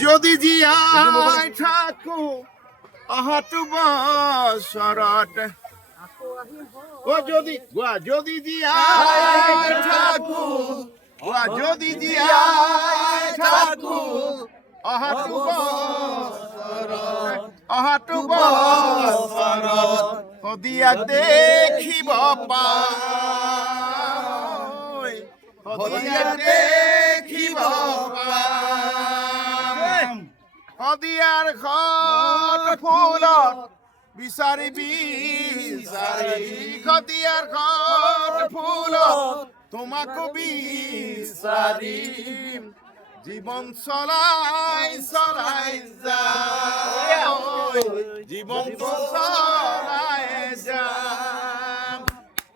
যদি জীয়াই থাকো অহাটো বছৰত যদি জীয়াই থাকো যদি জীয়াই থাকো অহাটো বছৰত সদিয়াক দেখিব পাই সদিয়াক দেখিব পাম সদিয়াৰ ঘৰ ফুলত বিচাৰি সদিয়াৰ ঘৰ ফুলত তোমাকো বিচাৰিম জীবন চলাই যাম জীবন চলাই যাম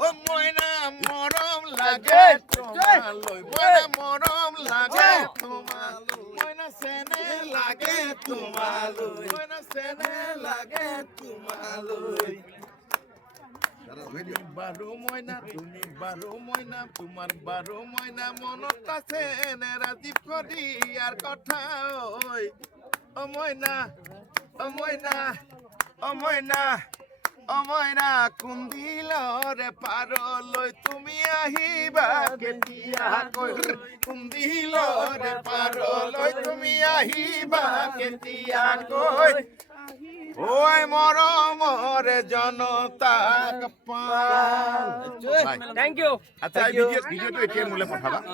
ও মইনা মৰম লাগে তোমালৈ মইনা মৰম লাগে তোমালৈ মইনা চেনে লাগে তোমালৈ মইনা চেনে লাগে তোমালৈ বারো মইনা তুমি বারো মইনা তোমার বারো মইনা মনত আছে নে রাজীব করিয়ার কথা ওই ও মইনা ও মইনা ও মইনা ও মইনা কুন্দিলরে পাৰলৈ তুমি আহিবা কেতিয়াকৈ কুন্দিলৰে পাৰলৈ তুমি আহিবা কেতিয়াকৈ ওই মৰমৰ জনতাক পাল থ্যাংক ইউ আচ্ছা ভিডিঅ'টো এতিয়া মোলৈ পঠাবা